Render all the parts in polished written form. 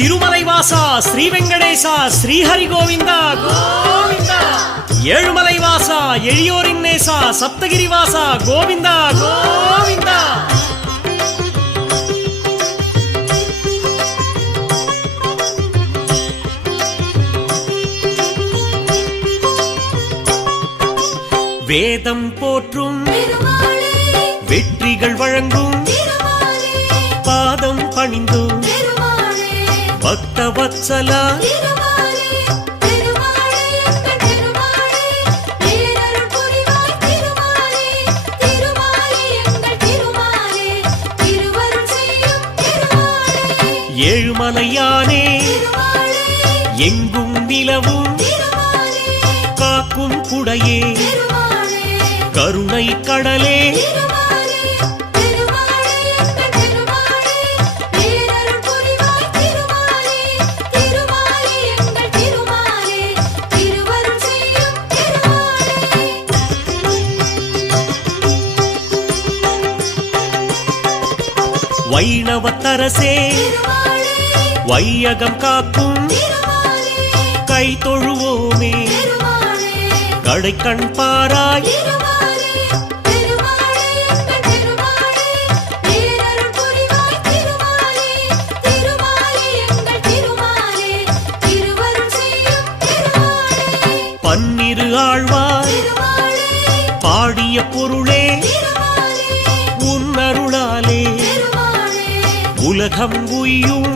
తిరుమలైవాసా శ్రీ వెంకటేశా శ్రీహరి గోవింద గోవింద ఏழுమలైవాసా ఎళియోరిన్నేసా సప్తగిరివాసా గోవింద గోవింద வேதம் போற்றும் வெற்றிகள் வழங்கும் பாதம் பணிந்தும் பக்த வத்சலா ஏழுமலையானே எங்கும் நிலவும் காக்கும் குடையே கருணை கடலே வைணவத்தரசே வையகம் காக்கும் கை தொழுவோமே கடை கண் பாராய் பன்னிரு ஆழ்வார் பாடிய பொருளே உன்னருளாலே உலகம் உய்யும்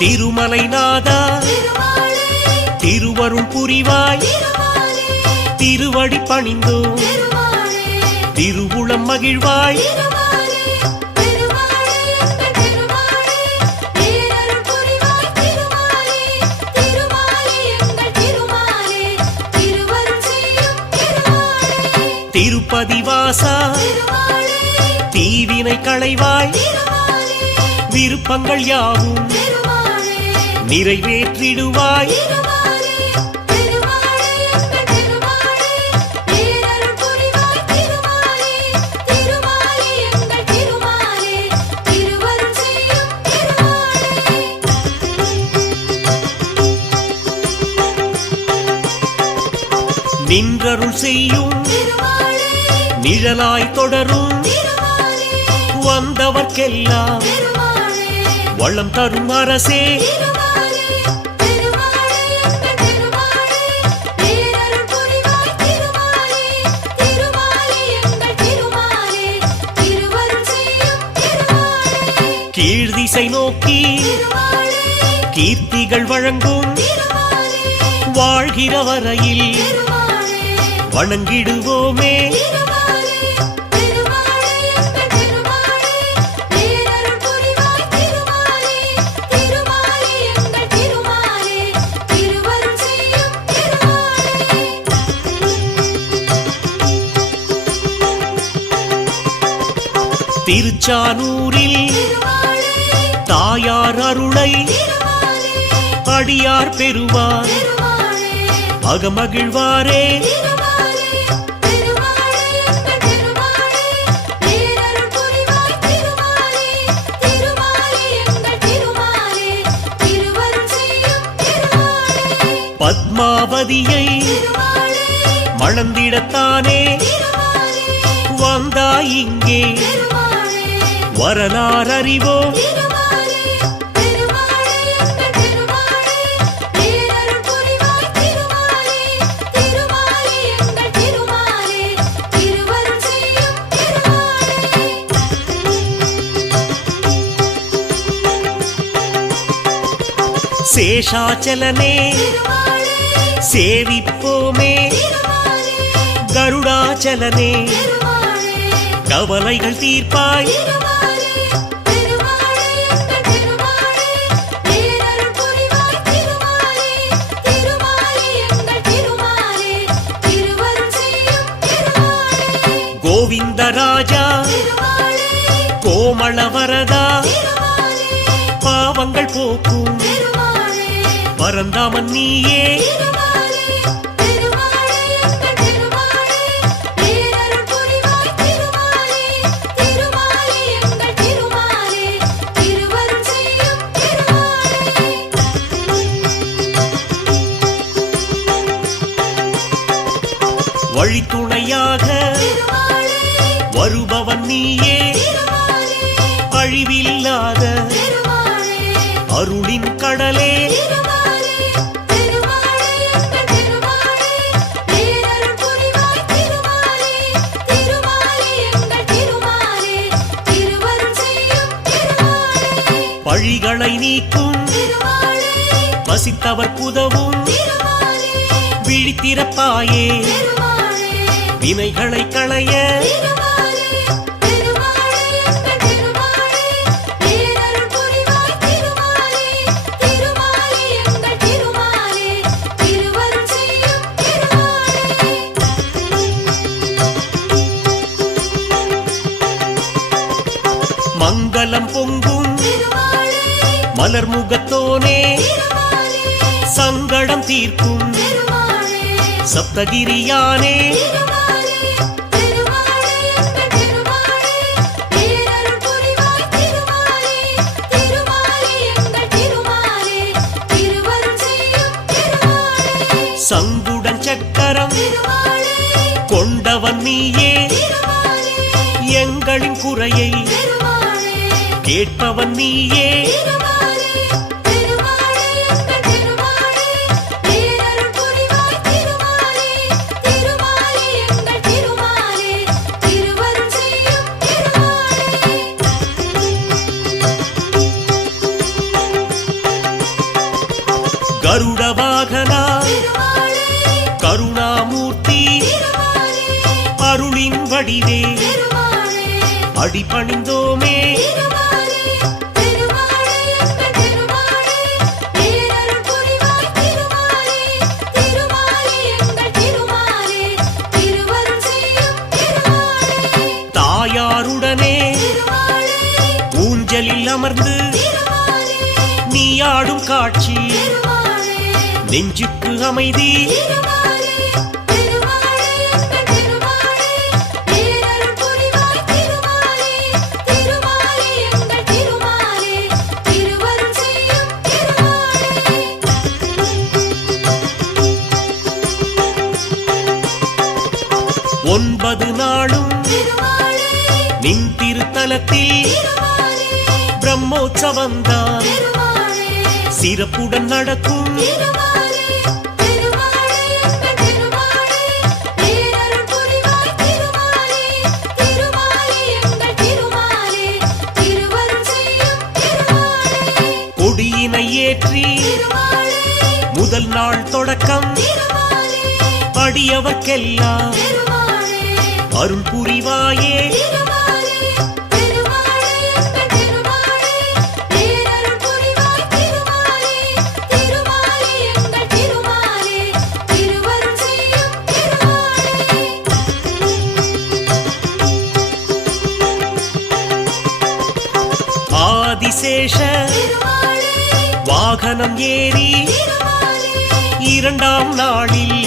திருமலைநாதா திருவருள் புரிவாய் திருவடி பணிந்தோ திருவுளம் மகிழ்வாய் திருப்பதி வாசா தீவினை களைவாய் விருப்பங்கள் யாவும் நிறைவேற்றிடுவாய் நின்றருள் செய்யும் நிழலாய் தொடரும் வந்தவர்க்கெல்லாம் வளம் தரும் அரசே கீழ்திசை நோக்கி கீர்த்திகள் வழங்கும் வாழ்கிற வரையில் வணங்கிடுவோமே திருச்சானூரில் தாயார் அருளை அடியார் பெறுவார் அகமகிழ்வாரே பத்மாவதியை மணந்திடத்தானே வந்தாய் இங்கே வரலாறு அறிவோம் சேஷாச்சலனே சேவிப்போமே கருடாச்சலனே கவலைகள் தீர்ப்பாய் கோவிந்தராஜா கோமளவரதா பாவங்கள் போக்கும் பரந்தாமன் நீயே வழித்துணையாக வருபவன் நீயே அழிவில்லாத அருளின் கடலே பழிகளை நீக்கும் வசித்தவர் புதவும் விழித்திறப்பாயே வினைகளை களைய மங்களம் பொங்கும் மலர் முகத்தோனே சங்கடம் தீர்க்கும் சப்தகிரியானே சங்குடன் சக்கரம் கொண்டவன் நீயே எங்களின் குறையை கேட்பவன் நீயே கருட வாகனா கருணாமூர்த்தி அருளின் வடிவே அடிபணிந்தோமே தாயாருடனே ஊஞ்சலில் அமர்ந்து நீ ஆடும் காட்சி நெஞ்சுக்கு அமைதி ஒன்பது நாளும் நின் திருத்தலத்தில் பிரம்மோற்சவந்தான் சிறப்புடன் நடக்கும் கொடியினை ஏற்றி முதல் நாள் தொடக்கம் அடியவர்க்கெல்லாம் அருள் புரிவாயே ஆதிசேஷ வாகனம் ஏறி இரண்டாம் நாளில்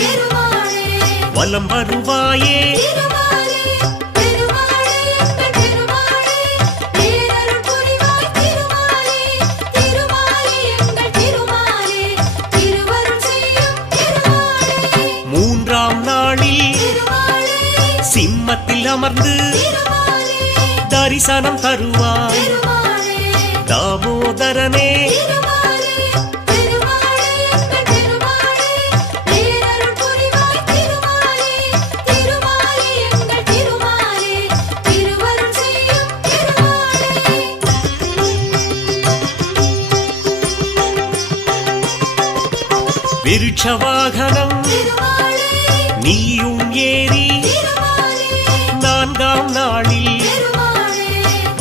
வலம் வருவாயே மூன்றாம் நாளில் சிம்மத்தில் அமர்ந்து தரிசனம் தருவாய் தாமோதரனே விருட்ச வாகனம் நீயும் ஏறி நான்காம் நாளில்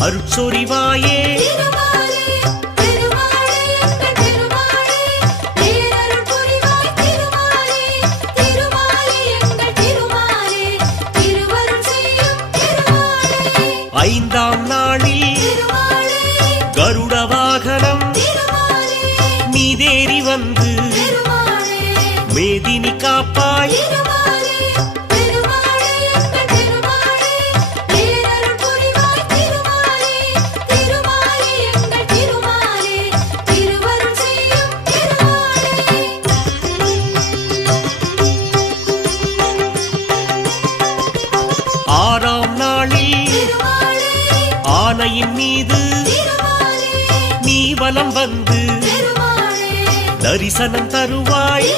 அருட்சொரிவாயே ஐந்தாம் நாளில் கருட வாகனம் வலம் வந்து தரிசனம் தருவாய்.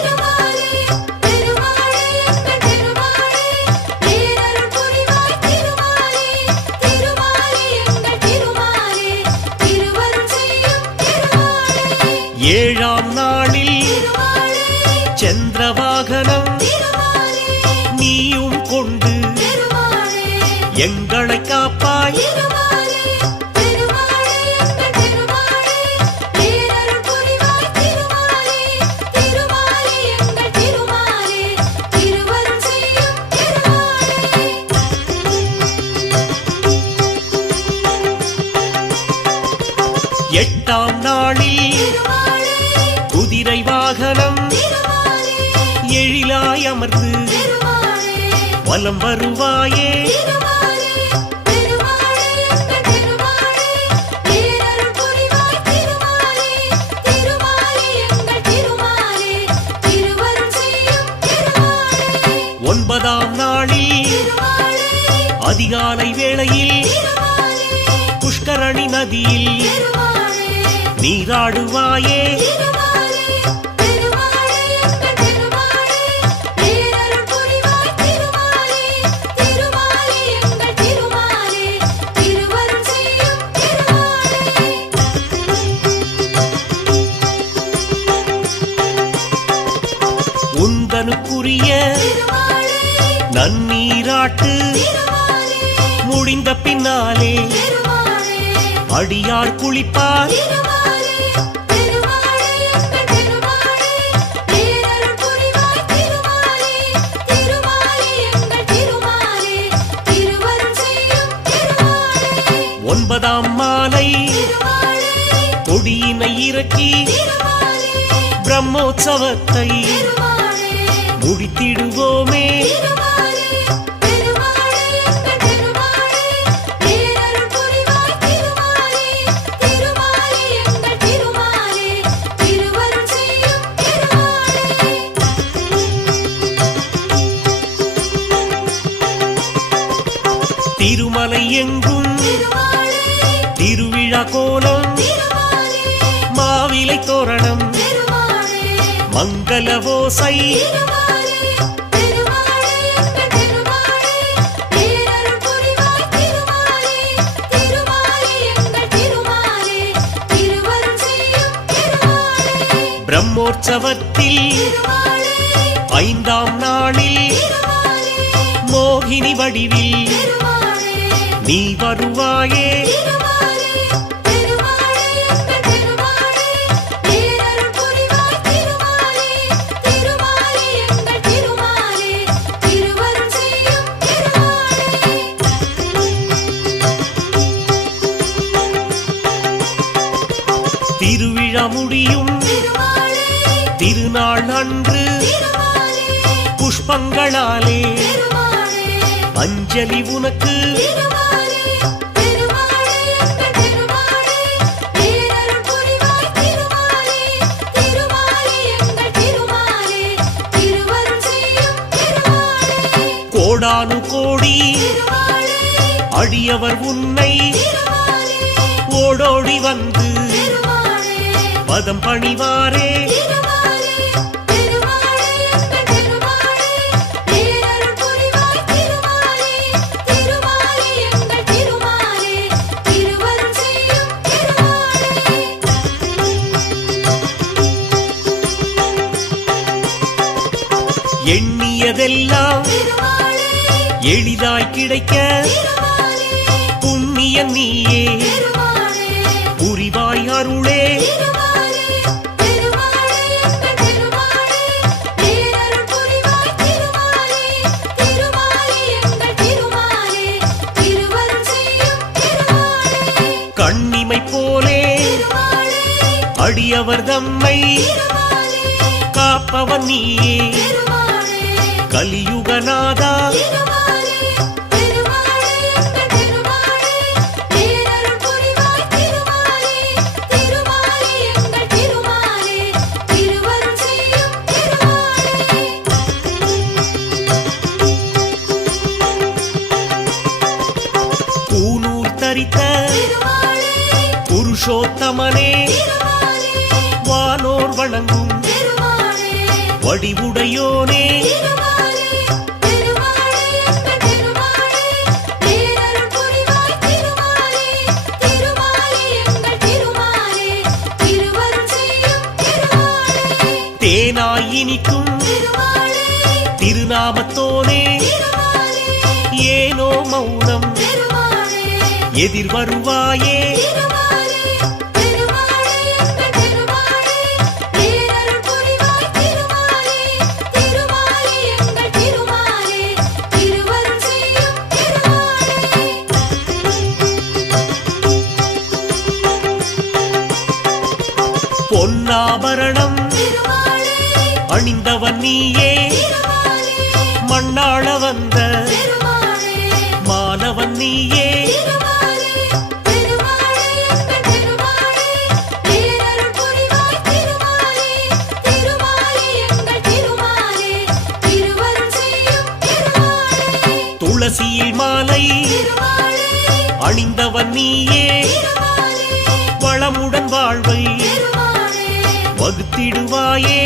ஏழாம் நாளில் சந்திரவாகனம் நீயும் கொண்டு எங்களை காப்பாய். எட்டாம் நாளில் குதிரை வாகனம் எழிலாய் அமர்ந்து வலம் வருவாயே. ஒன்பதாம் நாளில் அதிகாலை வேளையில் புஷ்கரணி நதியில் நீராடுவாயே. உந்தனுக்குரிய நன்னீராட்டு முடிந்த பின்னாலே அடியார் குளிப்பார். ஒன்பதாம் மாலை கொடியினை இறக்கி பிரம்மோற்சவத்தை முடித்திடுவோமே. திருமலை எங்கும் திருவிழா கோலம் மாவிலை தோரணம் மங்கள ஓசை. பிரம்மோற்சவத்தில் ஐந்தாம் நாளில் மோகினி வடிவில் நீ வருவாயே. திருவிழா முடியும் திருநாள் அன்று புஷ்பங்களாலே அஞ்சலி உனக்கு. கோடானு கோடி அடியவர் உன்னை ஓடோடி வந்து பதம் பணிவாரே. எண்ணியதெல்லாம் எளிதாய் கிடைக்க புண்ணிய நீயே புரிவாய் அருளே. கண்ணிமை போலே அடியவர் தம்மை காப்பவன் நீயே கலியுகநாதா. பூநூல் தரித்த புருஷ புருஷோத்தமனே வானோர் வணங்கும் வடிவுடையோனே தேனாய் இனிக்கும் திருநாமத்தோனே ஏனோ மௌனம் எதிர் வருவாயே பொன்னாபரணம் அணிந்தவன் நீயே மண்ணாள வந்த மாணவன் நீயே துளசியில் மாலை அணிந்தவன் நீயே வளமுடன் வாழ்வை வகுத்திடுவாயே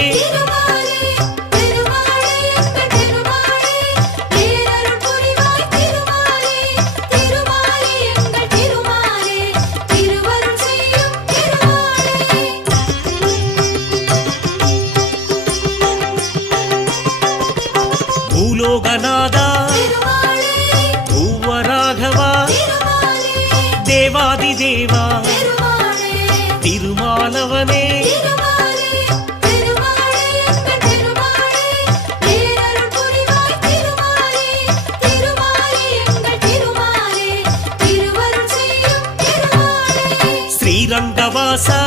பூலோகநாதா பூவராகவா தேவாதி தேவா திருமாலவனே ஸ்ரீரங்கவாசா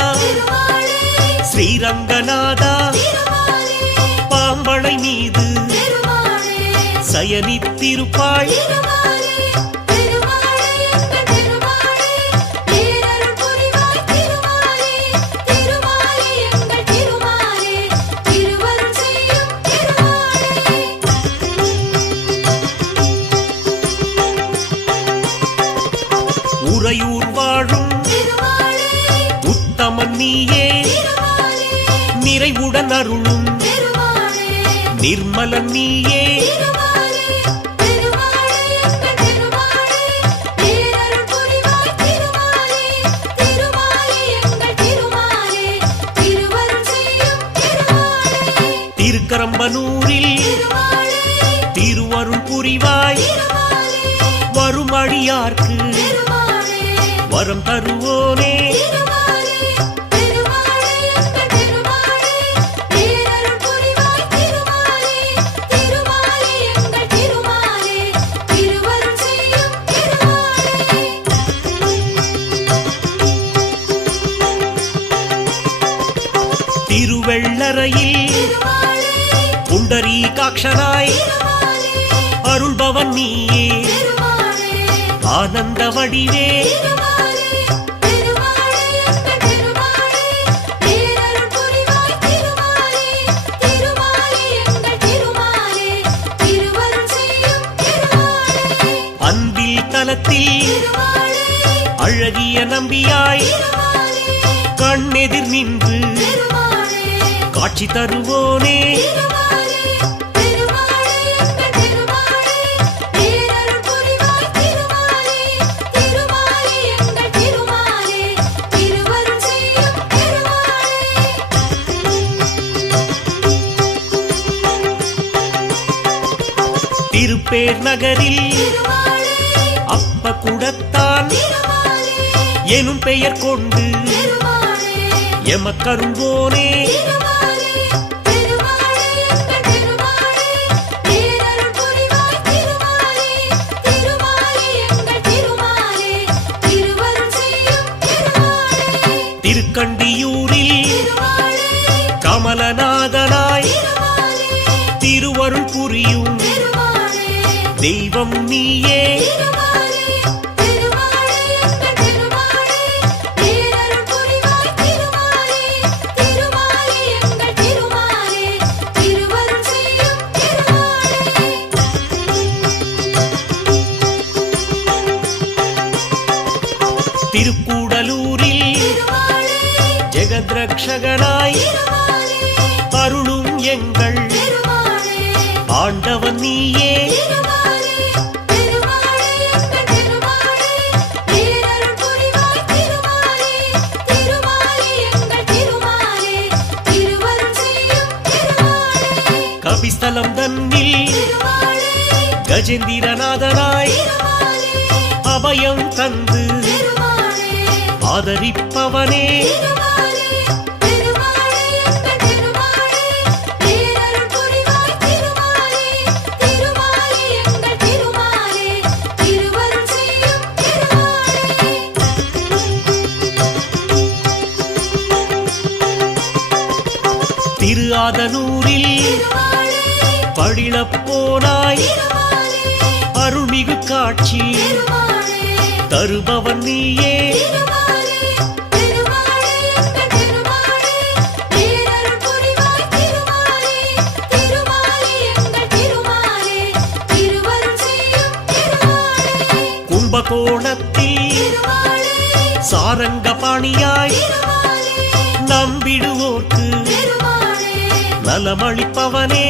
ஸ்ரீரங்கநாதா பாம்பளை மீது சயனித்திருப்பாய் உறையூர் வாழும் உத்தமன் நீயே நிறைவுடன் அருளும் நிர்மலன் நீயே திருக்கரம்பனூரில் திருவருள் புரிவாய் வரும் அடியார்க்கு வரம் தருவோனே திருவெள்ளரையில் புண்டரீகாட்சனாய் அருள்பவன் நீயே ஆனந்த வடிவே அன்பில் தலத்தில் அழகிய நம்பியாய் கண்ணெதிர் நின்று காட்சி தருவோனே திருப்பேர் நகரில் அப்ப குடத்தான் எனும் பெயர் கொண்டு எமக்கருள்வோனே திருக்கண்டியூரில் கமலநாதனாய் திருவருள் புரியும் தெய்வம் நீயே திருக்கூடலூரில் ஜகத்ரக்ஷகனாய் அருளும் எங்கள் ஆண்டவன் நீயே. கபிஸ்தலம் தன்னில் கஜேந்திரநாதனாய் அபயம் தந்து ஆதரிப்பவனே. திரு ஆதனூரில் பழிலப்போனாய் அருள்மிகு காட்சி தருபவன் நீயே. கும்பகோணத்தில் சாரங்கபாணியாய் நம்பிடுவோர்க்கு நலமளிப்பவனே.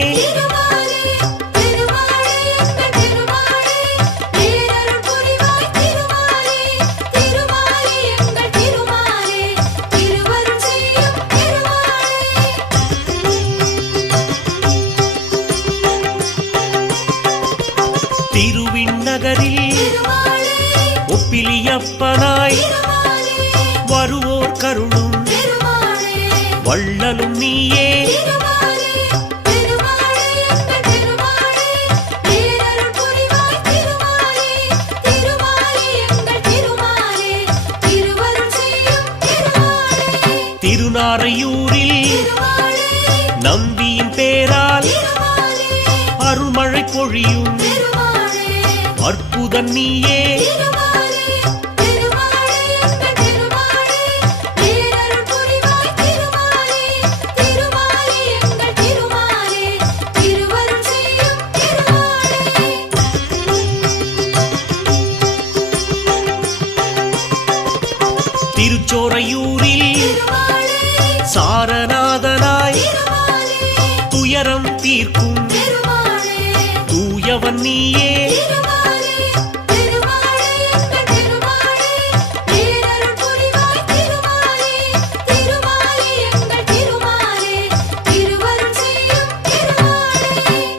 திருவிண்ணகரில் ஒப்பிலியப்பனாய் வருவோர் கருளும் வள்ளலும் நீயே. திருநாரையூரில் நம்பியின் பேரால் அருள்மழை பொழியும் அற்புதன் நீயே. திருச்சோரையூரில் சாரநாதனாய் துயரம் தீர்க்கும் தூயவன் நீயே.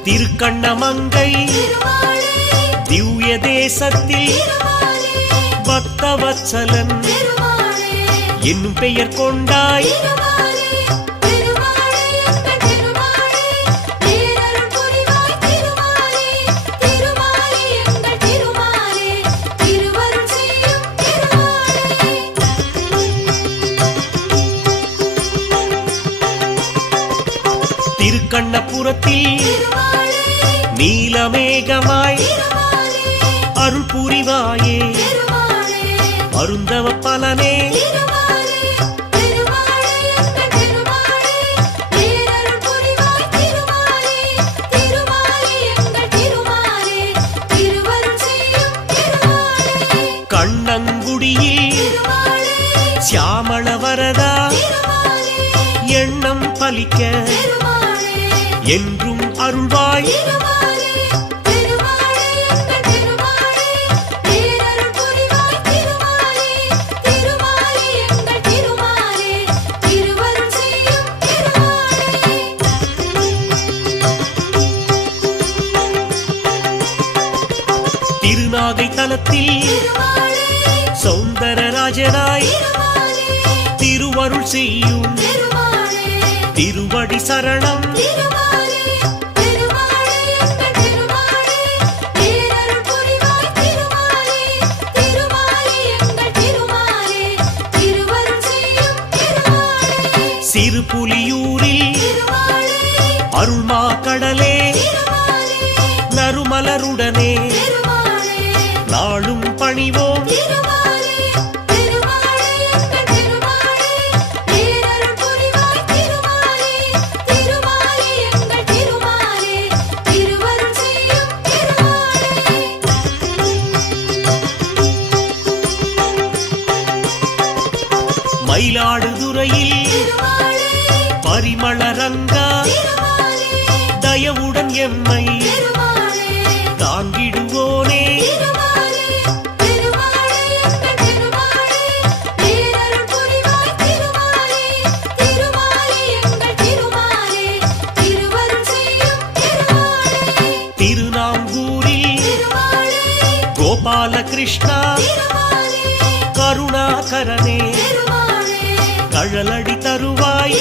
திருக்கண்ணமங்கை திவ்ய தேசத்தில் பக்தவத்சலன் என்னும் பெயர் கொண்டாய். திருக்கண்ணபுரத்தில் நீலமேகமாய் அருள் புரிவாயே அருந்தவ பலனே. கண்ணங்குடியில் சியாமள வரதா எண்ணம் பலிக்க என்றும் அருள்வாய். திருநாகை தலத்தில் சௌந்தரராஜனாய் திருவருள் செய்யும் திருவடி சரணம். சிறுபுலியூரில் அருள்மா கடலே நறுமலருடனே நாளும் பணிவோம். மயிலாடுதுறையில் பரிமள ரங்கா தயவுடன் எம்மை தாங்கிடுவோனே திருநாங்கூரில் கோபாலகிருஷ்ணா கருணாகரனே கழலடி தருவாய்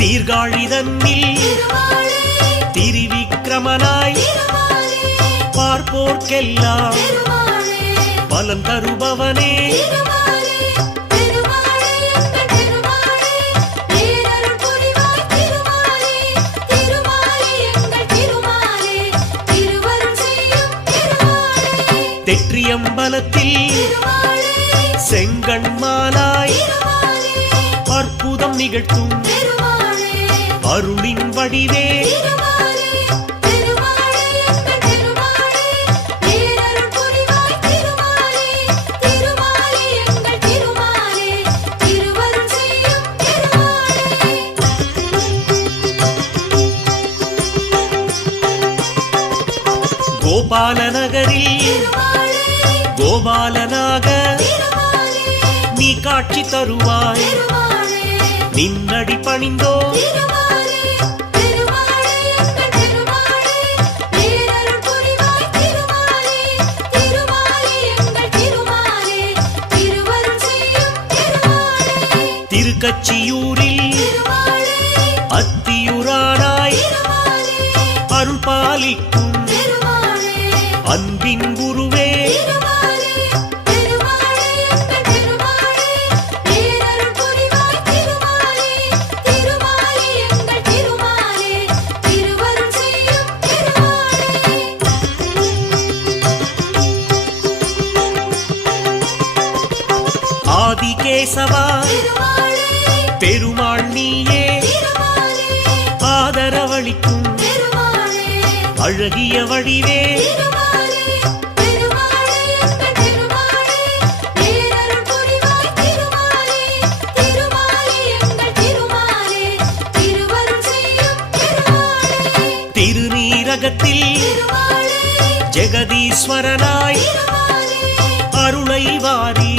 சீர்காழிதன்னில் திரிவிக்ரமனாய் பார்ப்போர்க்கெல்லாம் பலன் தருபவனே தெற்றியம்பலத்தில் செங்கண்மாலாய் அற்புதம் நிகழ்த்தும் அருளின் வடிவே கோபாலநகரில் கோபாலனாக நீ காட்சி தருவாய் நின்னடி பணிந்தோ திருக்கச்சியூரில் அத்தியுரானாய் அருள் பாலிக்கும் அன்பின் குருவே ஆதிகேசவா பெருமாள் நீயே ஆதரவளிக்கும் அழகிய வடிவே திருநீரகத்தில் ஜெகதீஸ்வரனாய் அருளை வாரி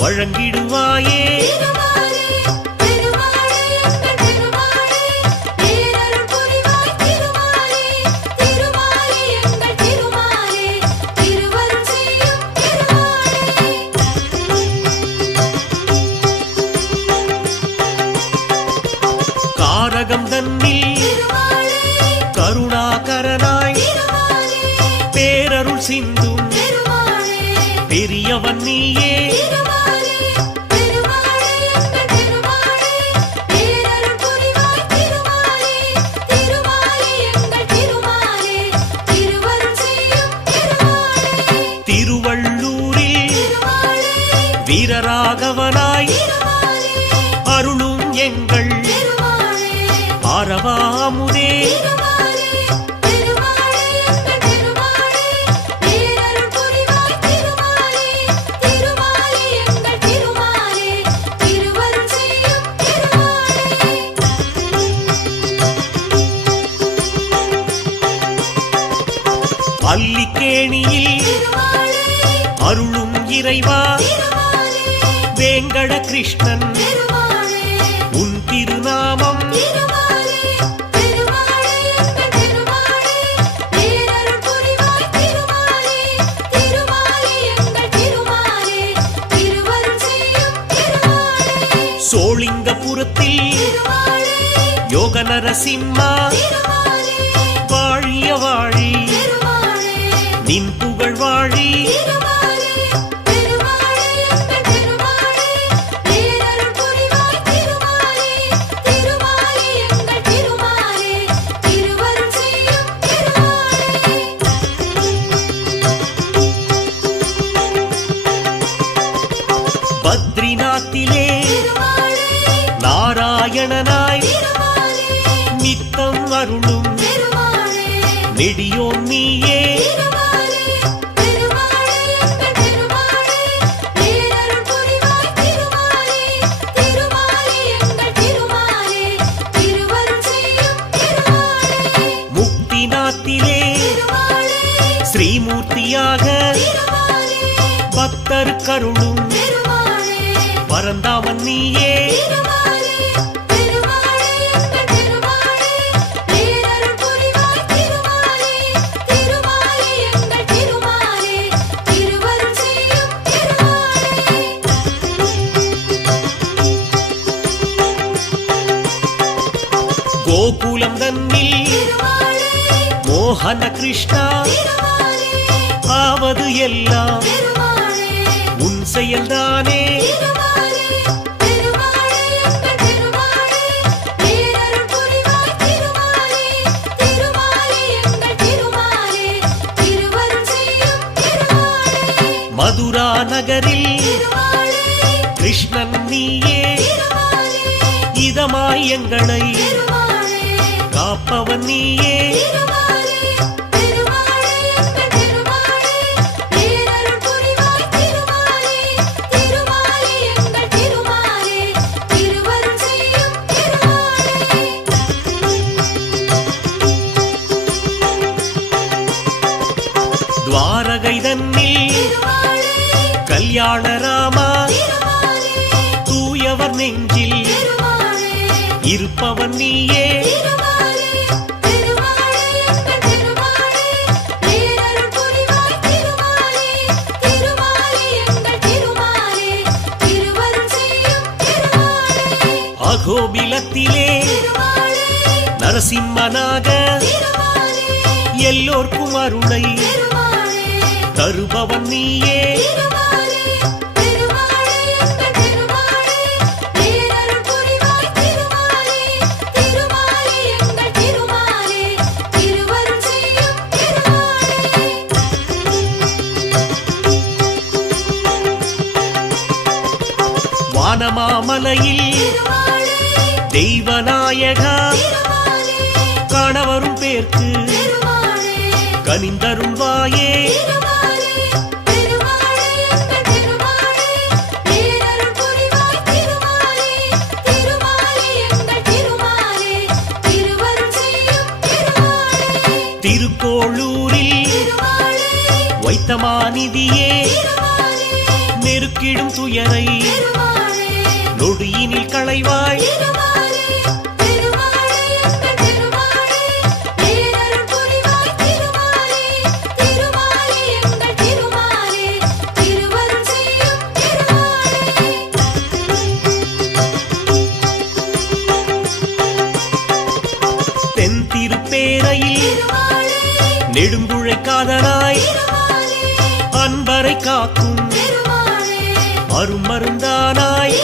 வழங்கிடுவாயே காரகம் தன்னில் கருணாகரனாய் பேரருள் சிந்தும் பெரியவன் நீயே திருவள்ளூரில் வீரராகவனாய் அருளும் எங்கள் ஆரவாமுதே அல்லிக்கேணியில் அருளும் இறைவா வேங்கட கிருஷ்ணன் உன் திருநாமம் சோளிங்கபுரத்தில் யோக நரசிம்மா வாழிய வாழி நின் புகழ் வாழி பத்ரிநாத்திலே நாராயணனாய் நித்தம் அருளும் நெடியோன் நீயே. முக்திநாத்திலே ஸ்ரீமூர்த்தியாக பக்தர் கருளும் பரந்தாமன் நீயே. கோகுலம் தன்னில் மோகன கிருஷ்ணா ஆவது எல்லாம் உன் செயல்தானே. மதுரா நகரில் கிருஷ்ணன் நீயே இதமாய் எங்களை காப்பவன் நீயே. துவாரகை தன்னில் கல்யாண ராமா தூயவர் நெஞ்சில் இருப்பவன் நீயே. அகோபிலத்திலே நரசிம்மனாக எல்லோர்க்கும் அருளை தருபவன் நீயே. வானமாமலையில் தெய்வநாயகா காணவரும் பேர்க்கு கனிந்தருள்வாயே. திருக்கோளூரில் வைத்தமாநிதியே நெருக்கிடும் துயரை நொடியினில் களைவாய். தென் திருப்பேரையில் நெடுங்குழைக்காதனாய் அன்பரை காக்கும் அருமருந்தானாய்.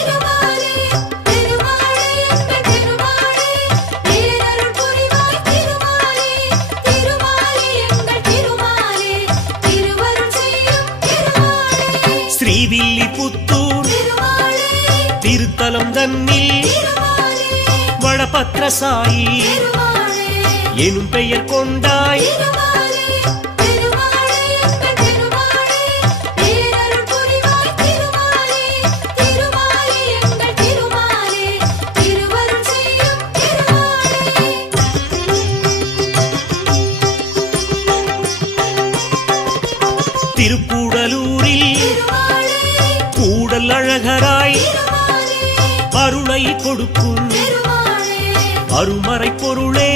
ஸ்ரீவில்லிபுத்தூர் திருத்தலம் தன்னில் வடபத்ரசாயி எனும் பெயர் கொண்டாய். திருக்கூடலூரில் கூடல் அழகராய் அருளை கொடுக்கும் அருமறை பொருளே.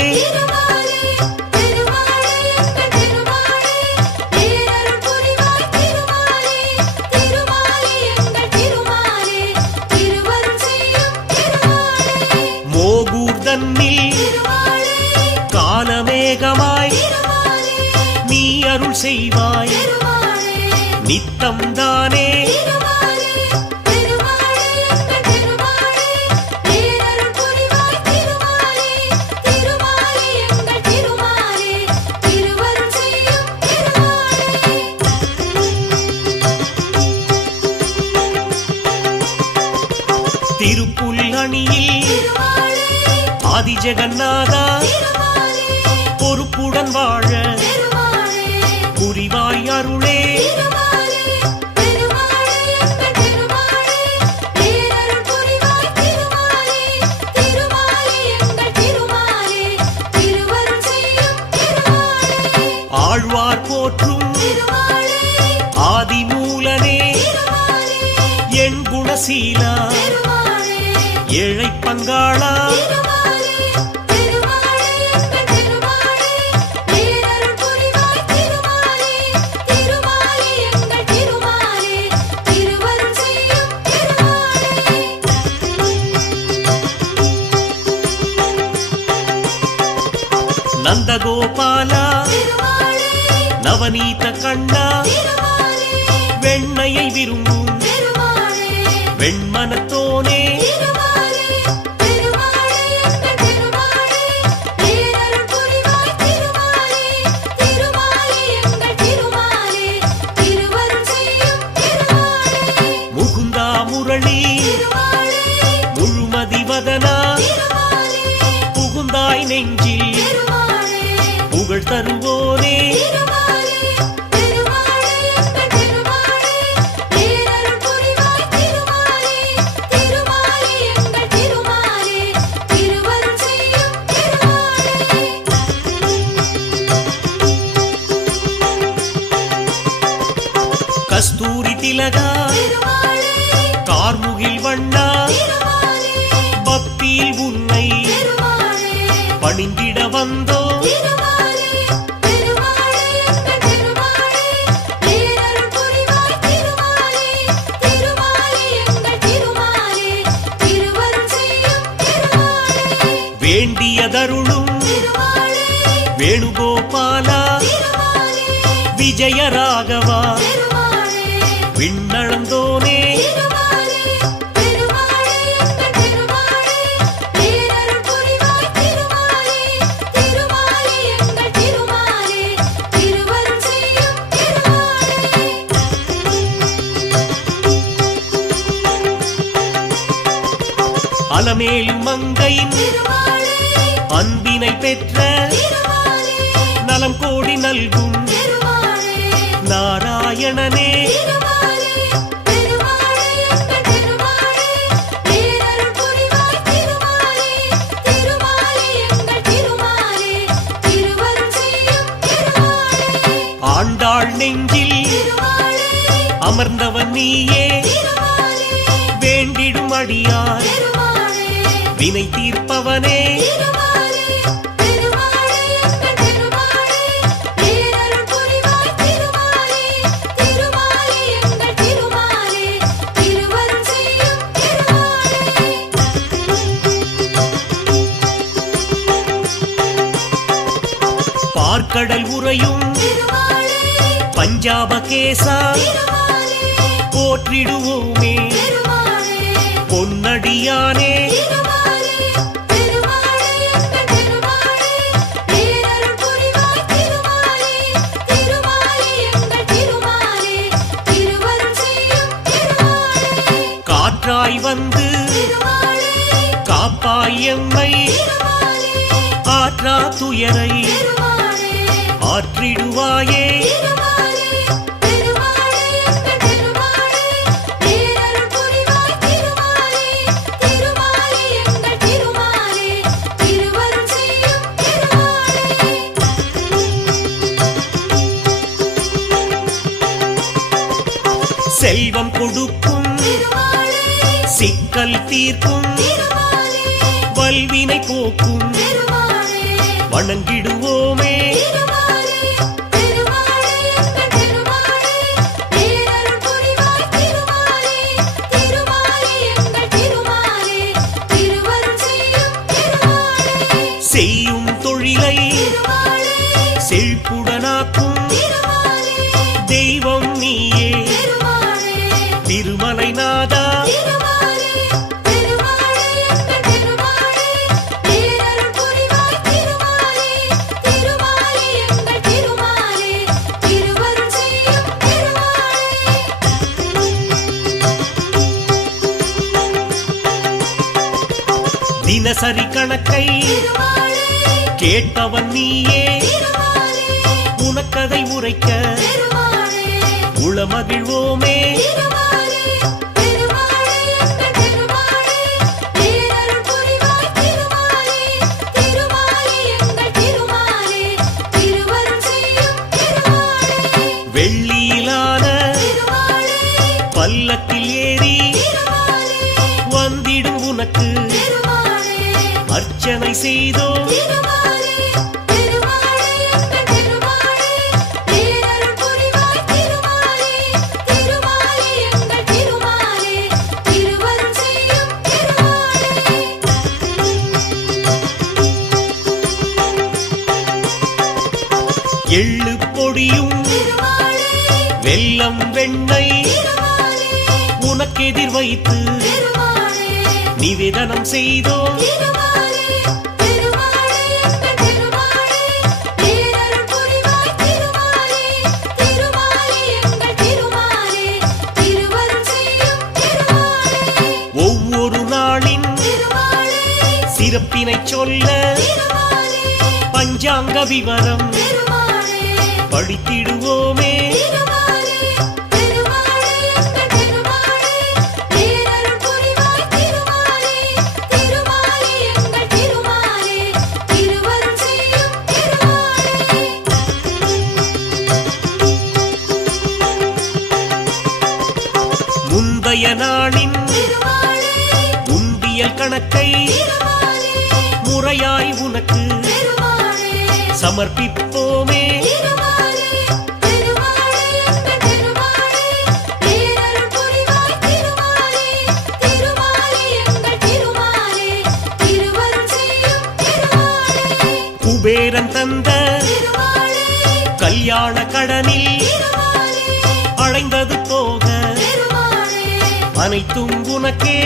மோகூர் தன்னில் காலமேகமாய் நீ அருள் செய்வாய் நித்தம் தானே. திருப்புல் அணியில் ஆதி ஜெகநாதா பொறுப்புடன் வாழ புரிவாய் அருளே. ஆழ்வார் போற்றும் ஆதிமூலனே என் குணசீலா ஏழை பங்காளா நந்தகோபாலா நவநீத கண்ணா வெண்ணையை விரும்பும் வெண்மனத்தோனே முகுந்தா முரளி முழுமதி வதனா புகுந்தாய் நெஞ்சில் புகழ் தருவோனே. கஸ்தூரி திலகா கார்முகில் வண்ணா பக்தியில் உன்னை பணிந்திட வந்தோ. வேண்டியதருளும் வேணுகோபாலா விஜயராகவா விண்ணளந்தோனே. அலமேல் மங்கையின் அன்பினை பெற்ற நலம் கோடி நல்கும் நாராயணனே. ஆண்டாள் நெஞ்சில் அமர்ந்தவன் நீயே வேண்டிடும் அடியார் வினை தீர்ப்பவனே. பார்க்கடல் உறையும் பஞ்சாபகேசா போற்றிடுவோமே பொன்னடியானே. காற்றாய் வந்து காப்பாய் எம்மை ஆற்றா துயரை ஆற்றிடுவாயே. செல்வம் கொடுக்கும் சிக்கல் தீர்க்கும் வல்வினை போக்கும் வணங்கிடுவோமே. செய்யும் தொழிலை செழிப்புடனாக்கும் தெய்வம் நீயே திருமலை நாதா. தினசரி கணக்கை கேட்பவன் நீயே உனக்கதை உரைக்க உளமகிழ்வோமே வெள்ளியிலான பல்லக்கில் ஏறி வந்திடும் உனக்கு அர்ச்சனை செய்தோ எள்ளு பொடியும் வெல்லம் வெண்ணெய் உனக்கெதிர் வைத்து நிவேதனம் செய்தோ ஒவ்வொரு நாளின் சிறப்பினை சொல்ல பஞ்சாங்க விவரம் படித்திடுவோமே முந்தைய நாளின் உண்டியல் கணக்கை முறையாய் உனக்கு சமர்ப்பிப்போமே குபேரன் தந்த கல்யாண கடனில் அடைந்தது போக அனைத்தும் உனக்கே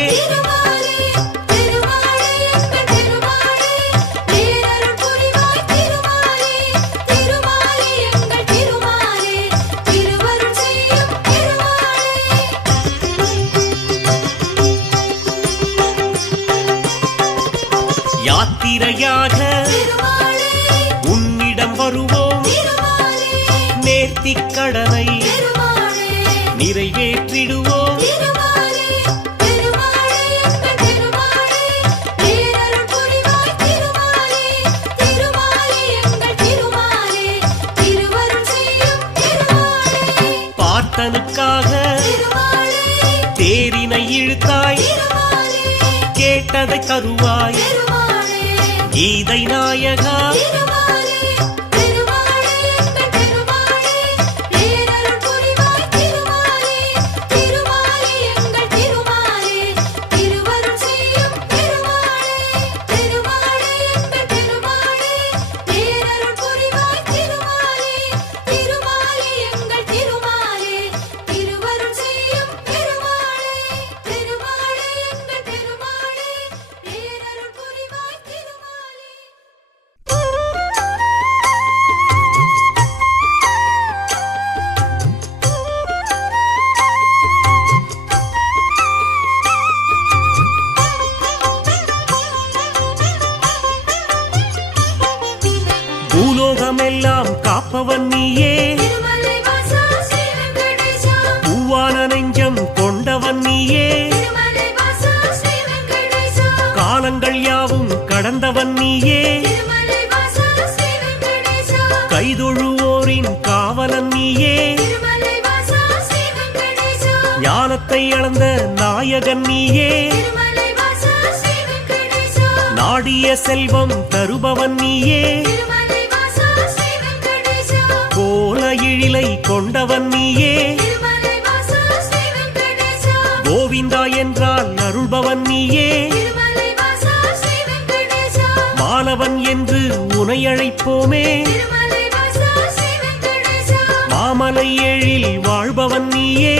யாத்திரையாக உன்னிடம் வருவோம் நேர்த்திக் கடனை நிறைவேற்றிடுவோம் பார்த்தனுக்காக தேரினை இழுத்தாய் கேட்டதை தருவாய் கீதை நாயகா பூலோகமெல்லாம் காப்பவன் நீயே பூவான நெஞ்சம் கொண்டவன் நீயே காலங்கள் யாவும் கடந்தவன் நீயே கைதொழுவோரின் காவலன் நீயே ஞானத்தை அளந்த நாயகன் நீயே நாடிய செல்வம் தருபவன் நீயே கோல எழிலை கொண்டவன் நீயே கோவிந்தா என்றால் அருள்பவன் நீயே மாலவன் என்று உனை அழைப்போமே மாமலை எழில் வாழ்பவன் நீயே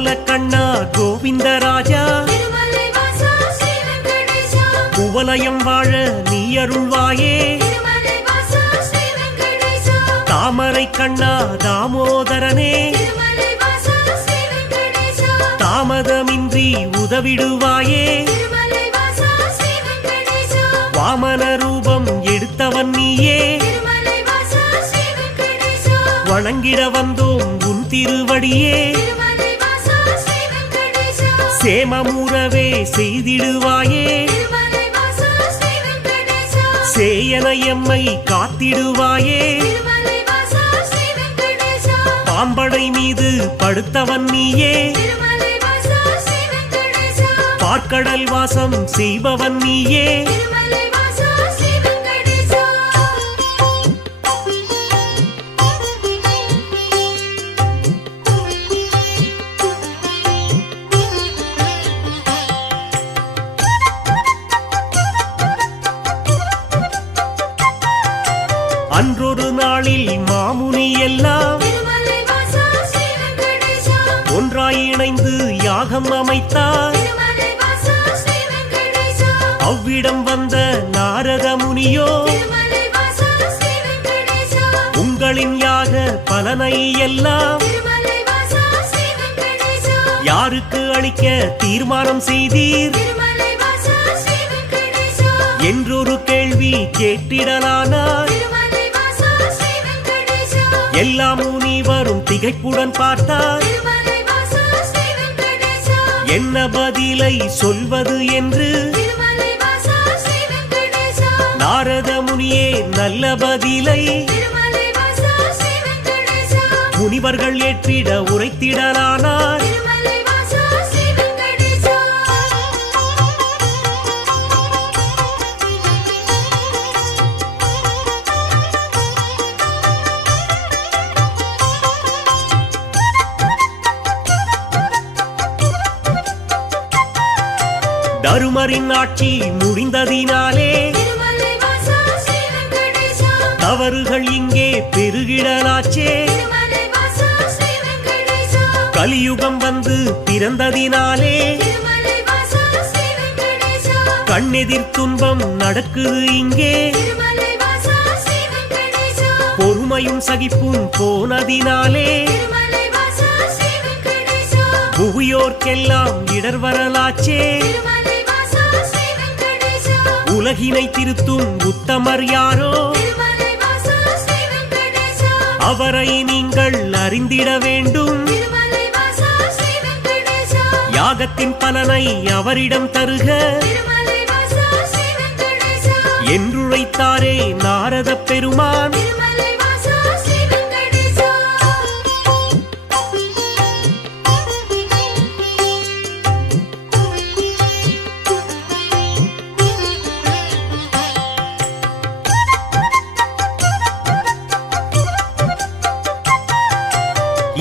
மாமல கண்ணா கோவிந்தராஜா திருமலை வாசா ஸ்ரீ வெங்கடேசா குவலயம் வாழ நீ அருள்வாயே திருமலை வாசா ஸ்ரீ வெங்கடேசா தாமரை கண்ணா தாமோதரனே திருமலை வாசா ஸ்ரீ வெங்கடேசா தாமதமின்றி உதவிடுவாயே திருமலை வாசா ஸ்ரீ வெங்கடேசா வாமன ரூபம் எடுத்தவன் நீயே திருமலை வாசா ஸ்ரீ வெங்கடேசா வணங்கிட வந்தோம் உன் திருவடியே திருமலை வாசா ஸ்ரீ வெங்கடேசா சேமமுறவே செய்திடுவாயே திருமலை வாசா ஸ்ரீ வெங்கடேசா சேயன எம்மை காத்திடுவாயே திருமலை வாசா ஸ்ரீ வெங்கடேசா பாம்படை மீது படுத்தவன் நீயே திருமலை வாசா ஸ்ரீ வெங்கடேசா பார்க்கடல் வாசம் செய்பவன் நீயே திருமலை வாசா ஸ்ரீ வெங்கடேசா அன்றொரு நாளில் மாமுனி எல்லாம் திருமலை வாசா ஸ்ரீ வெங்கடேசா ஒன்றாய் இணைந்து யாகம் அமைத்தார் திருமலை வாசா ஸ்ரீ வெங்கடேசா அவ்விடம் வந்த நாரத முனியோ திருமலை வாசா ஸ்ரீ வெங்கடேசா உங்களின் யாக பலனை எல்லாம் திருமலை வாசா ஸ்ரீ வெங்கடேசா யாருக்கு அளிக்க தீர்மானம் செய்தீர் திருமலை வாசா ஸ்ரீ வெங்கடேசா என்றொரு கேள்வி கேட்டிடலானார் திருமலை வாசா ஸ்ரீ வெங்கடேசா எல்லா முனிவரும் திகைப்புடன் பார்த்தார் திருமலை வாசா ஸ்ரீ வெங்கடேசா என்ன பதிலை சொல்வது என்று திருமலை வாசா ஸ்ரீ வெங்கடேசா நாரத முனியே நல்ல பதிலை திருமலை வாசா ஸ்ரீ வெங்கடேசா முனிவர்கள் ஏற்றிட உரைத்திடலானார் திருமலை வாசா ஸ்ரீ வெங்கடேசா தருமரின் ஆட்சி முடிந்ததினாலே திருமலை வாசா ஸ்ரீ வெங்கடேசா தவறுகள் இங்கே பெருகிடலாச்சே திருமலை வாசா ஸ்ரீ வெங்கடேசா கலியுகம் வந்து பிறந்ததினாலே திருமலை வாசா ஸ்ரீ வெங்கடேசா கண்ணெதிர் துன்பம் நடக்குது இங்கே திருமலை வாசா ஸ்ரீ வெங்கடேசா பொறுமையும் சகிப்பும் போனதினாலே திருமலை வாசா ஸ்ரீ வெங்கடேசா புவியோர்க்கெல்லாம் இடர் வரலாச்சே திருமலை வாசா ஸ்ரீ வெங்கடேசா உலகினை திருத்தும் உத்தமர் யாரோ திருமலை வாசா ஸ்ரீ வெங்கடேசா அவரை நீங்கள் அறிந்திட வேண்டும் திருமலை வாசா ஸ்ரீ வெங்கடேசா யாகத்தின் பலனை அவரிடம் தருக திருமலை வாசா ஸ்ரீ வெங்கடேசா என்றுரைத்தாரே நாரத பெருமான் திருமலை வாசா ஸ்ரீ வெங்கடேசா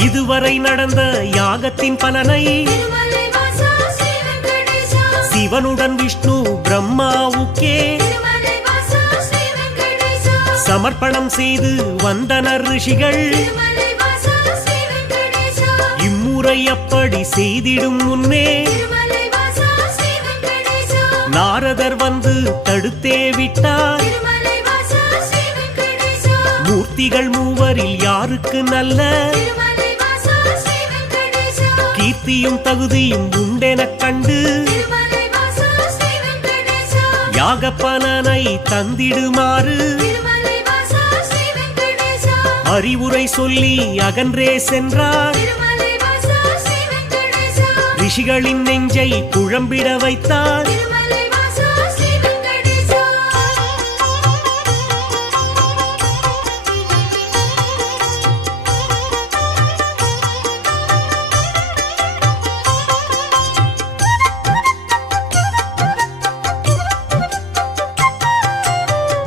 இதுவரை நடந்த யாகத்தின் பலனை திருமலை வாசா ஸ்ரீ வெங்கடேசா சிவனுடன் விஷ்ணு பிரம்மாவுக்கே திருமலை வாசா ஸ்ரீ வெங்கடேசா சமர்ப்பணம் செய்து வந்தனர் ரிஷிகள் திருமலை வாசா ஸ்ரீ வெங்கடேசா இம்முறை அப்படி செய்திடும் முன்னே திருமலை வாசா ஸ்ரீ வெங்கடேசா நாரதர் வந்து தடுத்தே விட்டார் திருமலை வாசா ஸ்ரீ வெங்கடேசா மூர்த்திகள் மூவரில் யாருக்கு நல்ல திருமலை வாசா ஸ்ரீ வெங்கடேசா கீர்த்தியும் தகுதியும் உண்டெனக் கண்டு திருமலை வாசா ஸ்ரீ வெங்கடேசா யாக பலனை தந்திடுமாறு திருமலை வாசா ஸ்ரீ வெங்கடேசா அறிவுரை சொல்லி அகன்றே சென்றார் திருமலை வாசா ஸ்ரீ வெங்கடேசா ரிஷிகளின் நெஞ்சை குழம்பிட வைத்தார் திருமலை வாசா ஸ்ரீ வெங்கடேசா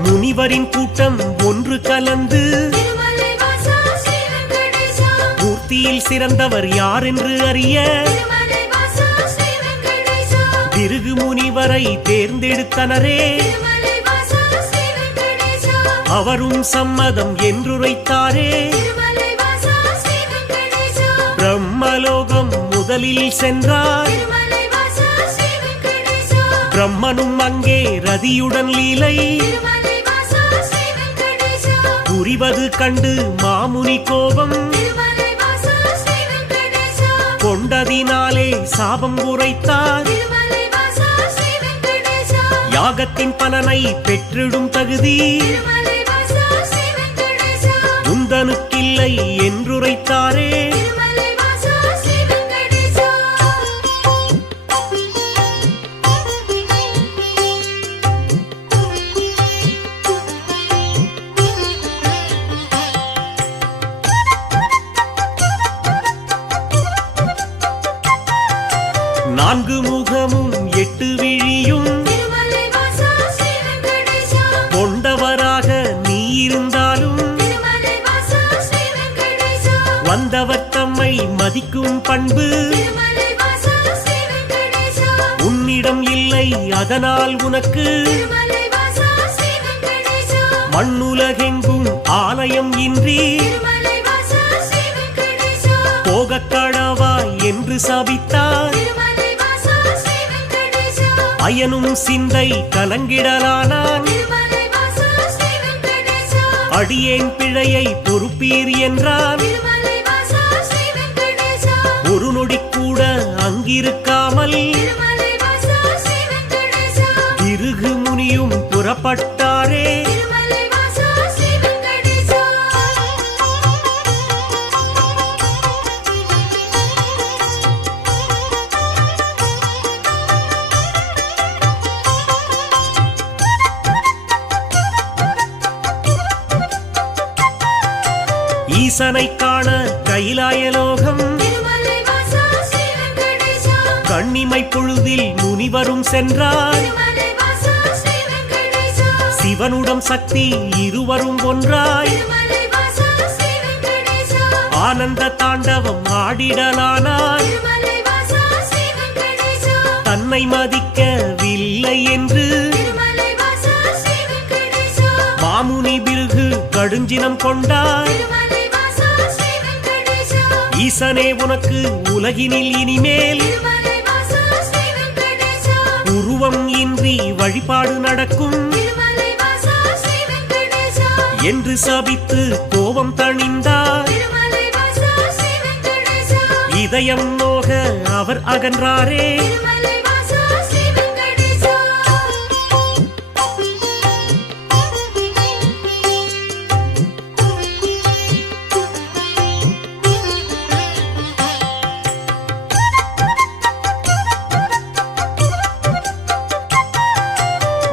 முனிவரின் கூட்டம் ஒன்று கலந்து திருமலை வாசா ஸ்ரீ வெங்கடேசா மூர்த்தியில் சிறந்தவர் யார் என்று அறிய திருமலை வாசா ஸ்ரீ வெங்கடேசா பிருகு முனிவரை தேர்ந்தெடுத்தனரே திருமலை வாசா ஸ்ரீ வெங்கடேசா அவரும் சம்மதம் என்றுரைத்தாரே திருமலை வாசா ஸ்ரீ வெங்கடேசா பிரம்மலோகம் முதல் முதலில் சென்றார். திருமலை வாசா ஸ்ரீ வெங்கடேசா பிரம்மனும் அங்கே ரதியுடன் லீலை திருமலை வாசா ஸ்ரீ வெங்கடேசா புரிவது கண்டு மாமுனி கோபம் திருமலை வாசா ஸ்ரீ வெங்கடேசா கொண்டதினாலே சாபம் உரைத்தார். திருமலை வாசா ஸ்ரீ வெங்கடேசா யாகத்தின் பலனை பெற்றிடும் தகுதி திருமலை வாசா ஸ்ரீ வெங்கடேசா உந்தனுக்கில்லை என்றுரைத்தாரே. திருமலை வாசா ஸ்ரீ வெங்கடேசா நான்கு முகமும் எட்டு விழியும் திருமலை வாசா ஸ்ரீ வெங்கடேசா கொண்டவராக நீ இருந்தாலும் திருமலை வாசா ஸ்ரீ வெங்கடேசா வந்தவர் தம்மை மதிக்கும் பண்பு திருமலை வாசா ஸ்ரீ வெங்கடேசா உன்னிடம் இல்லை, அதனால் உனக்கு திருமலை வாசா ஸ்ரீ வெங்கடேசா மண்ணுலகெங்கும் ஆலயம் இன்றி திருமலை வாசா ஸ்ரீ வெங்கடேசா போகக் கடவாய் என்று சபித்தார். திருமலை வாசா ஸ்ரீ வெங்கடேசா அயனும் சிந்தை கலங்கிடலானான். திருமலை வாசா ஸ்ரீ வெங்கடேசா அடியேன் பிழையை பொறுப்பீர் என்றான். திருமலை வாசா ஸ்ரீ வெங்கடேசா ஒரு நொடி கூட அங்கிருக்காமல் திருமலை வாசா ஸ்ரீ வெங்கடேசா பிருகு முனியும் புறப்பட்டாரே. திருமலை வாசா ஸ்ரீ வெங்கடேசா ஈசனை காண கைலாயலோகம் திருமலை வாசா ஸ்ரீ வெங்கடேசா கண்ணிமை பொழுதில் முனிவரும் சென்றார். திருமலை வாசா ஸ்ரீ வெங்கடேசா சிவனுடன் சக்தி இருவரும் ஒன்றாய் திருமலை வாசா ஸ்ரீ வெங்கடேசா ஆனந்த தாண்டவம் ஆடிடலானார். திருமலை வாசா ஸ்ரீ வெங்கடேசா தன்னை மதிக்கவில்லை என்று திருமலை வாசா ஸ்ரீ வெங்கடேசா மாமுனி பிருகு கடுஞ்சினம் கொண்டார். திருமலை வாசா ஸ்ரீ வெங்கடேசா ஈசனே உனக்கு உலகினில் இனிமேல் திருமலை வாசா ஸ்ரீ வெங்கடேசா உருவம் இன்றி வழிபாடு நடக்கும் திருமலை வாசா ஸ்ரீ வெங்கடேசா என்று சபித்து கோபம் தணிந்தார். திருமலை வாசா ஸ்ரீ வெங்கடேசா இதயம் நோக அவர் அகன்றாரே. திருமலை வாசா ஸ்ரீ வெங்கடேசா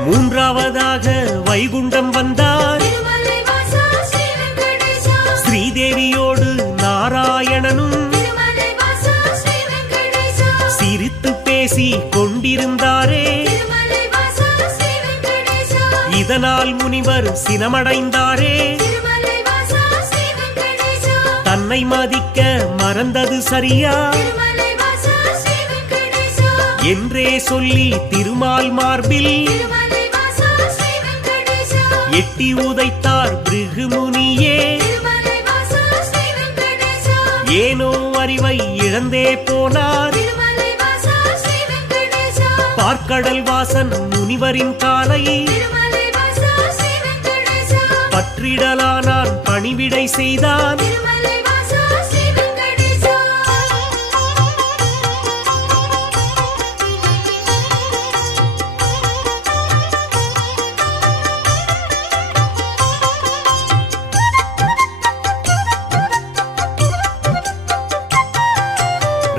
மூன்றாவதாக வைகுண்டம் வந்தார். திருமலை வாசா ஸ்ரீ வெங்கடேசா ஸ்ரீதேவியோடு நாராயணனும் திருமலை வாசா ஸ்ரீ வெங்கடேசா சிரித்து பேசி கொண்டிருந்தாரே. திருமலை வாசா ஸ்ரீ வெங்கடேசா இதனால் முனிவர் சினமடைந்தாரே. திருமலை வாசா ஸ்ரீ வெங்கடேசா தன்னை மதிக்க மறந்தது சரியா திருமலை வாசா ஸ்ரீ வெங்கடேசா என்றே சொல்லி திருமால் மார்பில் திருமலை வாசா ஸ்ரீ வெங்கடேசா எட்டி உதைத்தார் பிருகு முனியே. திருமலை வாசா ஸ்ரீ வெங்கடேசா ஏனோ அறிவை இழந்தே போனார். திருமலை வாசா ஸ்ரீ வெங்கடேசா பார்க்கடல் வாசன் முனிவரின் காலை திருமலை வாசா ஸ்ரீ வெங்கடேசா பற்றிடலானான், பணிவிடை செய்தான். திருமலை வாசா ஸ்ரீ வெங்கடேசா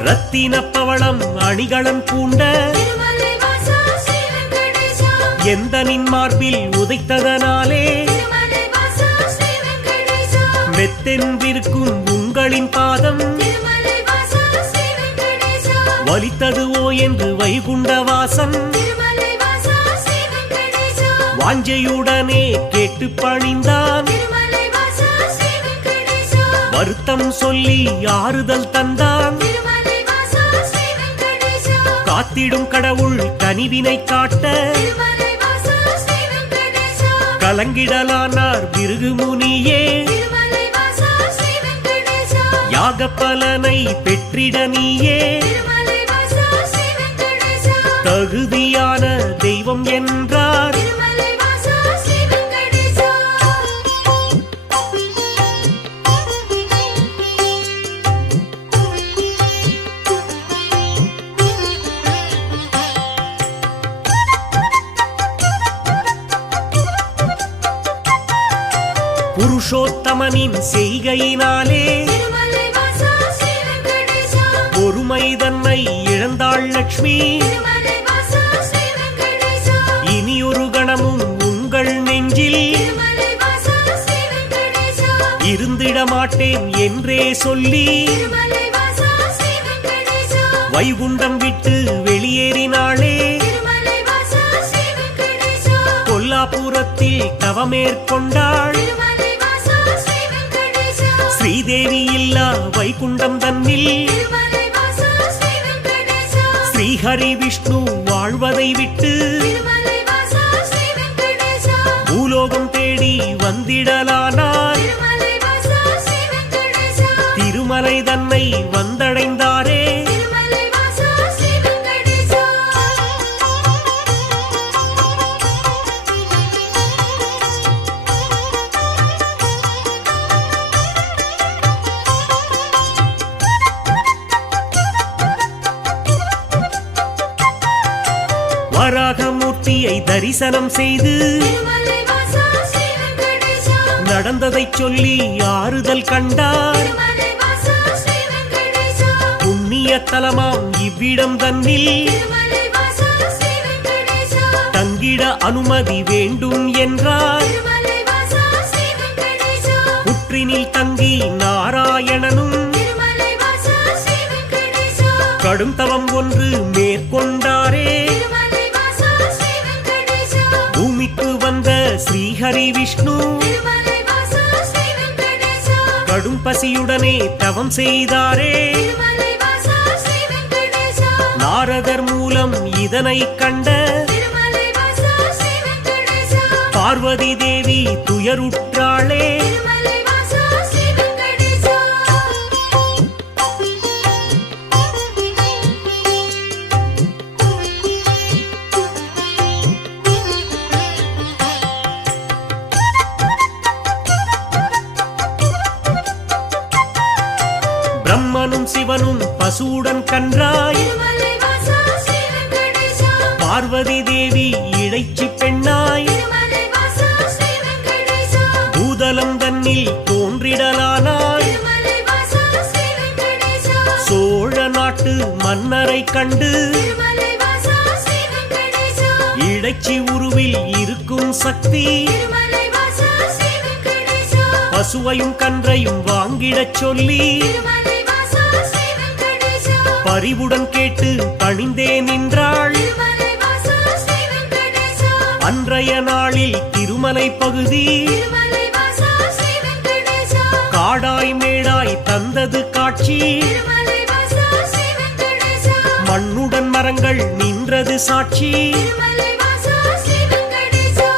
ரத்தின பவளம் அணிகளம் பூண்ட திருமலை வாசா ஸ்ரீ வெங்கடேசா எந்தனின் மார்பில் உதைத்ததனாலே திருமலை வாசா ஸ்ரீ வெங்கடேசா மெத்தென்றிருக்கும் உங்களின் பாதம் திருமலை வாசா ஸ்ரீ வெங்கடேசா வலித்ததுவோ என்று வைகுண்டவாசன் திருமலை வாசா ஸ்ரீ வெங்கடேசா வாஞ்சையுடனே கேட்டு பணிந்தான். திருமலை வாசா ஸ்ரீ வெங்கடேசா வருத்தம் சொல்லி ஆறுதல் தந்தான். திருமலை வாசா ஸ்ரீ வெங்கடேசா காத்திடும் கடவுள் கனிவினை காட்ட திருமலை வாசா ஸ்ரீ வெங்கடேசா கலங்கிடலானார் பிருகு முனியே. திருமலை வாசா ஸ்ரீ வெங்கடேசா யாக பலனை பெற்றிட நீயே திருமலை வாசா ஸ்ரீ வெங்கடேசா தகுதியான தெய்வம் என்றார் திருமலை வாசா ஸ்ரீ வெங்கடேசா புருஷோத்தமனின் செய்கையினாலே திருமலை வாசா ஸ்ரீ வெங்கடேசா பொறுமை தன்னை இழந்தாள் லக்ஷ்மி திருமலை வாசா ஸ்ரீ வெங்கடேசா இனியொரு கணமும் உங்கள் நெஞ்சில் திருமலை வாசா ஸ்ரீ வெங்கடேசா இருந்திட மாட்டேன் என்றே சொல்லி திருமலை வாசா ஸ்ரீ வெங்கடேசா வைகுண்டம் விட்டு வெளியேறினாளே திருமலை வாசா ஸ்ரீ வெங்கடேசா கொல்லாபுரத்தில் தவமேற்கொண்டாள் திருமலை வாசா ஸ்ரீ வெங்கடேசா ஸ்ரீதேவி இல்லா வைகுண்டம் தன்னில் திருமலை வாசா ஸ்ரீ வெங்கடேசா ஸ்ரீஹரி விஷ்ணு வாழ்வதை விட்டு திருமலை வாசா ஸ்ரீ வெங்கடேசா பூலோகம் தேடி வந்திடலானார் திருமலை வாசா ஸ்ரீ வெங்கடேசா திருமலை தன்னை வந்தடைந்தாரே திருமலை வாசா ஸ்ரீ வெங்கடேசா வராகமூர்த்தியை தரிசனம் செய்து திருமலை வாசா ஸ்ரீ வெங்கடேசா நடந்ததைச் சொல்லி ஆறுதல் கண்டார் திருமலை வாசா ஸ்ரீ வெங்கடேசா புண்ணிய தலமாம் இவ்விடம் தன்னில் திருமலை வாசா ஸ்ரீ வெங்கடேசா தங்கிட அனுமதி வேண்டும் என்றார் திருமலை வாசா ஸ்ரீ வெங்கடேசா புற்றினில் தங்கி நாராயணனும் திருமலை வாசா ஸ்ரீ வெங்கடேசா கடும் தவம் ஒன்று மேற்கொண்டாரே திருமலை வாசா ஸ்ரீ வெங்கடேசா பூமிக்கு வந்த ஸ்ரீஹரி விஷ்ணு திருமலை வாசா ஸ்ரீ வெங்கடேசா கடும் பசியுடனே தவம் செய்தாரே திருமலை வாசா ஸ்ரீ வெங்கடேசா நாரதர் மூலம் இதனை கண்ட திருமலை வாசா ஸ்ரீ வெங்கடேசா பார்வதி தேவி துயருற்றாளே திருமலை வாசா ஸ்ரீ வெங்கடேசா பிரம்மனும் சிவனும் பசுவுடன் கன்றாய் திருமலை வாசா ஸ்ரீ வெங்கடேசா பார்வதி தேவி இடைச்சி பெண்ணாய் திருமலை வாசா ஸ்ரீ வெங்கடேசா பூதலம் தன்னில் தோன்றிடலானாய் திருமலை வாசா ஸ்ரீ வெங்கடேசா சோழ நாட்டு மன்னரை கண்டு திருமலை வாசா ஸ்ரீ வெங்கடேசா இடைச்சி உருவில் இருக்கும் சக்தி திருமலை வாசா ஸ்ரீ வெங்கடேசா பசுவையும் கன்றையும் வாங்கிடச் சொல்லி திருமலை வாசா ஸ்ரீ வெங்கடேசா பரிவுடன் கேட்டு பணிந்தே நின்றாள் திருமலை வாசா ஸ்ரீ வெங்கடேசா அன்றைய நாளில் திருமலை பகுதி திருமலை வாசா ஸ்ரீ வெங்கடேசா காடாய் மேடாய் தந்தது காட்சி திருமலை வாசா ஸ்ரீ வெங்கடேசா மண்ணுடன் மரங்கள் நின்றது சாட்சி திருமலை வாசா ஸ்ரீ வெங்கடேசா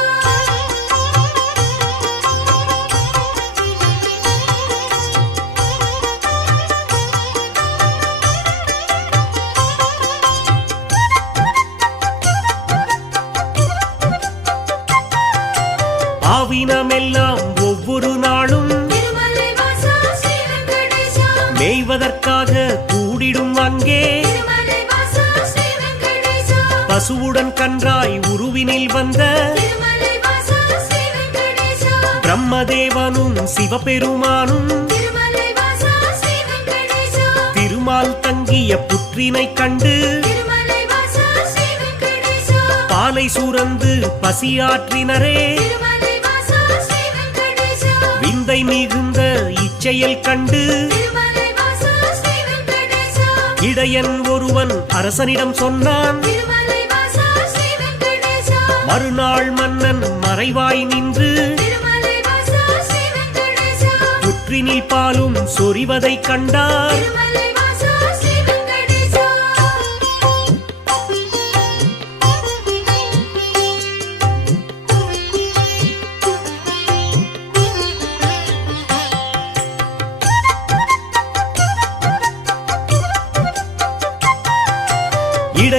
ஆவினமெல்லாம் ஒவ்வொரு நாளும் திருமலை வாசா ஸ்ரீ வெங்கடேசா மேய்வதற்காக கூடிடும் அங்கே திருமலை வாசா ஸ்ரீ வெங்கடேசா பசுவுடன் கன்றாய் உருவினில் வந்த திருமலை வாசா ஸ்ரீ வெங்கடேசா பிரம்மதேவனும் சிவபெருமானும் திருமலை வாசா ஸ்ரீ வெங்கடேசா திருமால் தங்கிய புற்றினை கண்டு திருமலை வாசா ஸ்ரீ வெங்கடேசா பாலை சுரந்து பசியாற்றினரே திருமலை வாசா ஸ்ரீ வெங்கடேசா விந்தை மிகுந்த இச்செயல் கண்டு திருமலை வாசா ஸ்ரீ வெங்கடேசா இடையன் ஒருவன் அரசனிடம் சொன்னான் திருமலை வாசா ஸ்ரீ வெங்கடேசா மறுநாள் மன்னன் மறைவாய் நின்று திருமலை வாசா ஸ்ரீ வெங்கடேசா புற்றினில் பாலும் சொரிவதைக் கண்டார் திருமலை வாசா ஸ்ரீ வெங்கடேசா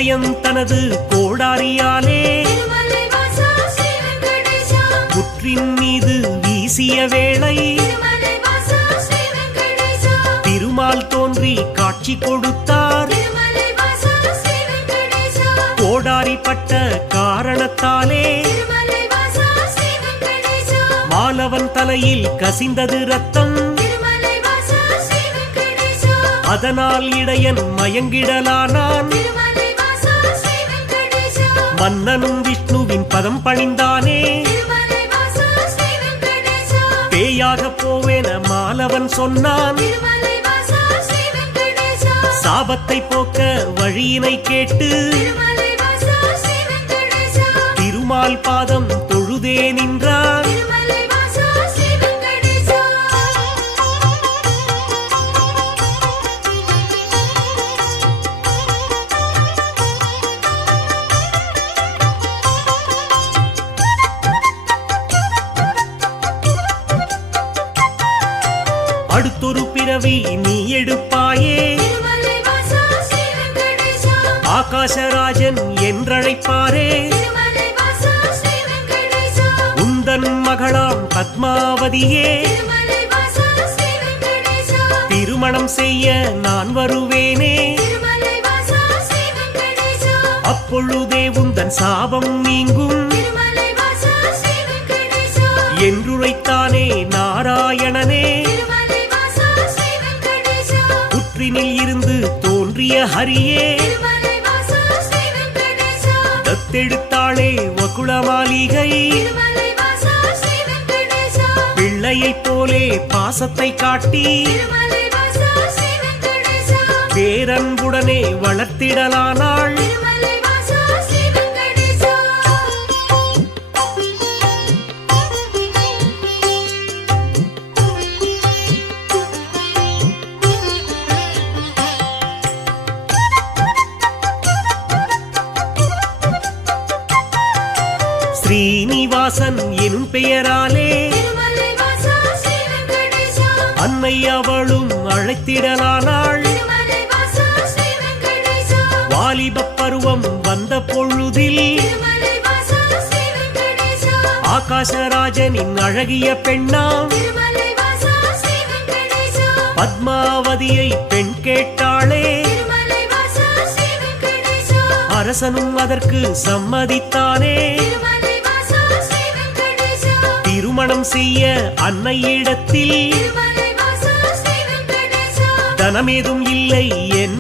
இடையன் தனது கோடாரியாலே திருமலை வாசா ஸ்ரீ வெங்கடேசா புற்றின் மீது வீசிய வேளை திருமலை வாசா ஸ்ரீ வெங்கடேசா திருமால் தோன்றி காட்சி கொடுத்தார். திருமலை வாசா ஸ்ரீ வெங்கடேசா கோடாரி பட்ட காரணத்தாலே திருமலை வாசா ஸ்ரீ வெங்கடேசா மாலவன் தலையில் கசிந்தது ரத்தம். திருமலை வாசா ஸ்ரீ வெங்கடேசா அதனால் இடையன் மயங்கிடலானான். திருமலை வாசா ஸ்ரீ வெங்கடேசா மன்னனும் விஷ்ணுவின் பதம் பணிந்தானே. திருமலை வாசா ஸ்ரீ வெங்கடேசா பேயாக போவேன மாலவன் சொன்னான். திருமலை வாசா ஸ்ரீ வெங்கடேசா சாபத்தை போக்க வழியினை கேட்டு திருமலை வாசா ஸ்ரீ வெங்கடேசா திருமால் பாதம் தொழுதே நின்றான். திருமலை வாசா ஸ்ரீ வெங்கடேசா அடுத்தொரு பிறவி நீ எடுப்பாயே. திருமலை வாசா ஸ்ரீ வெங்கடேசா ஆகாசராஜன் என்றழைப்பாரே. திருமலை வாசா ஸ்ரீ வெங்கடேசா உந்தன் மகளாம் பத்மாவதியே திருமலை வாசா ஸ்ரீ வெங்கடேசா திருமணம் செய்ய நான் வருவேனே. திருமலை வாசா ஸ்ரீ வெங்கடேசா அப்பொழுதே உந்தன் சாபம் நீங்கும் திருமலை வாசா ஸ்ரீ வெங்கடேசா என்றுரைத்தானே நாராயணனே. திருமலை வாசா ஸ்ரீ வெங்கடேசா புற்றினில் இருந்து தோன்றிய ஹரியே திருமலை வாசா ஸ்ரீ வெங்கடேசா தத்தெடுத்தாளே வகுளமாளிகை. திருமலை வாசா ஸ்ரீ வெங்கடேசா பிள்ளையைப் போலே பாசத்தை காட்டி திருமலை வாசா ஸ்ரீ வெங்கடேசா பேரன்புடனே வளர்த்திடலானாள். திருமலை வாசா ஸ்ரீ வெங்கடேசா ஸ்ரீனிவாசன் எனும் பெயராலே திருமலை வாசா ஸ்ரீ வெங்கடேசா அன்னை அவளும் அழைத்திடலானாள். திருமலை வாசா ஸ்ரீ வெங்கடேசா வாலிபப் பருவம் வந்த பொழுதில் திருமலை வாசா ஸ்ரீ வெங்கடேசா ஆகாசராஜனின் அழகிய பெண்ணாம் திருமலை வாசா ஸ்ரீ வெங்கடேசா பத்மாவதியை பெண் கேட்டாளே. திருமலை வாசா ஸ்ரீ வெங்கடேசா அரசனும் அதற்கு சம்மதித்தானே. திருமலை வாசா ஸ்ரீ வெங்கடேசா திருமணம் செய்ய அன்னையிடத்தில் திருமலை வாசா ஸ்ரீ வெங்கடேசா தனமேதும் இல்லை என்